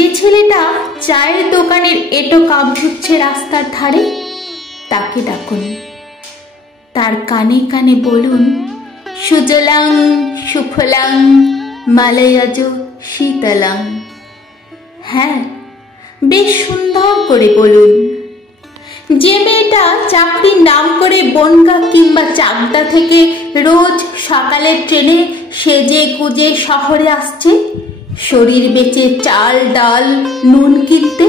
যে ছেলেটা চায়ের দোকানের এটো কাপ ধুচ্ছে রাস্তার ধারে, তাকে ডাকুন। তার কানে কানে বলুন, সুজলাং সুফলাং মালয়জ শীতলাং। হ্যাঁ, বেশ সুন্দর করে বলুন। যে মেয়েটা চাকরির নাম করে বনগা কিংবা চাকদা থেকে রোজ সকালের ট্রেনে সেজে গুজে শহরে আসছে শরীর বেচে চাল ডাল নুন কিনতে,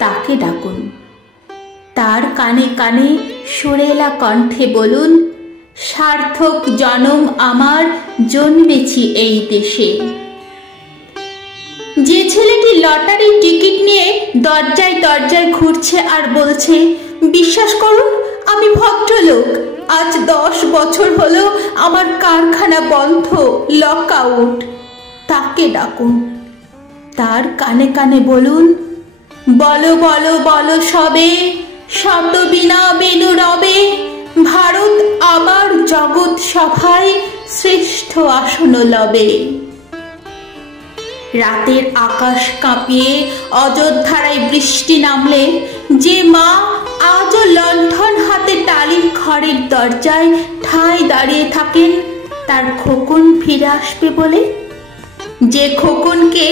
তাকে ডাকুন। তার কানে কানে সুরেলা কণ্ঠে বলুন, সার্থক জনম আমার জন্মেছি এই দেশে। যে ছেলেটি লটারির টিকিট নিয়ে দরজায় দরজায় ঘুরছে আর বলছে, বিশ্বাস করুন আমি ভদ্রলোক, আজ 10 বছর হলো আমার কারখানা বন্ধ, লক আউট, তাকে ডাকুন। তার কানে কানে বলুন, বলো বলো বলো সবে, শত বিনা বেনু রবে, ভারত আবার জগৎ সভায় শ্রেষ্ঠ আসন লবে। রাতের আকাশ কাঁপিয়ে অযোধ্যায় বৃষ্টি নামলে যে মা আজও লণ্ঠন হাতে টালির ঘরের দরজায় ঠায় দাঁড়িয়ে থাকেন তার খোকন ফিরে আসবে বলে, যে খোকনকে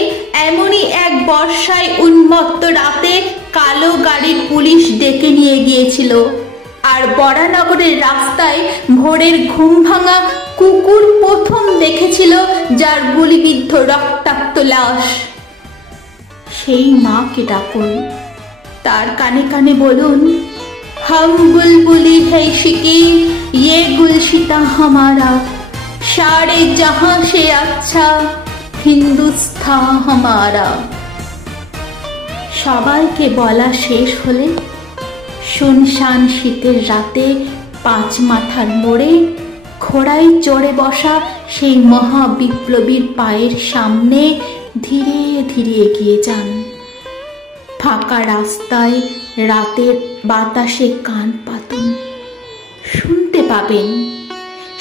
এমনই এক বর্ষায় উন্মত্ত রাতে কালো গাড়ির পুলিশ ডেকে নিয়ে গিয়েছিল, আর বরানগরের রাস্তায় ভোরের ঘুম ভাঙা কুকুর প্রথম দেখেছিল যার গুলিবিদ্ধ রক্তাক্ত লাশ, সেই মাকে ডাকুন। তার কানে কানে বলুন, हम बुलबुली है शिकी ये गुलशिता हमारा, सारे जहां से अच्छा हिंदुस्तान हमारा। সবাইকে বলা শেষ হলে শুনশান শীতের রাতে 5 মাথার মোড়ে ঘোড়ায় চড়ে বসা সেই মহাবিপ্লবীর পায়ের সামনে ধীরে ধীরে এগিয়ে যান। ফাঁকা রাস্তায় রাতের বাতাসে কান পাতুন, শুনতে পাবেন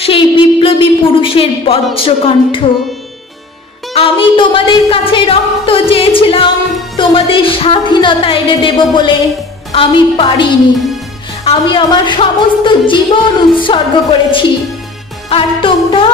সেই বিপ্লবী পুরুষের বজ্রকণ্ঠ, আমি তোমাদের কাছে রক্ত চেয়েছিলাম তোমাদের স্বাধীনতা এনে দেব বলে, আমি পারিনি, আমি আমার সমস্ত জীবন উৎসর্গ করেছি, আর তোমরা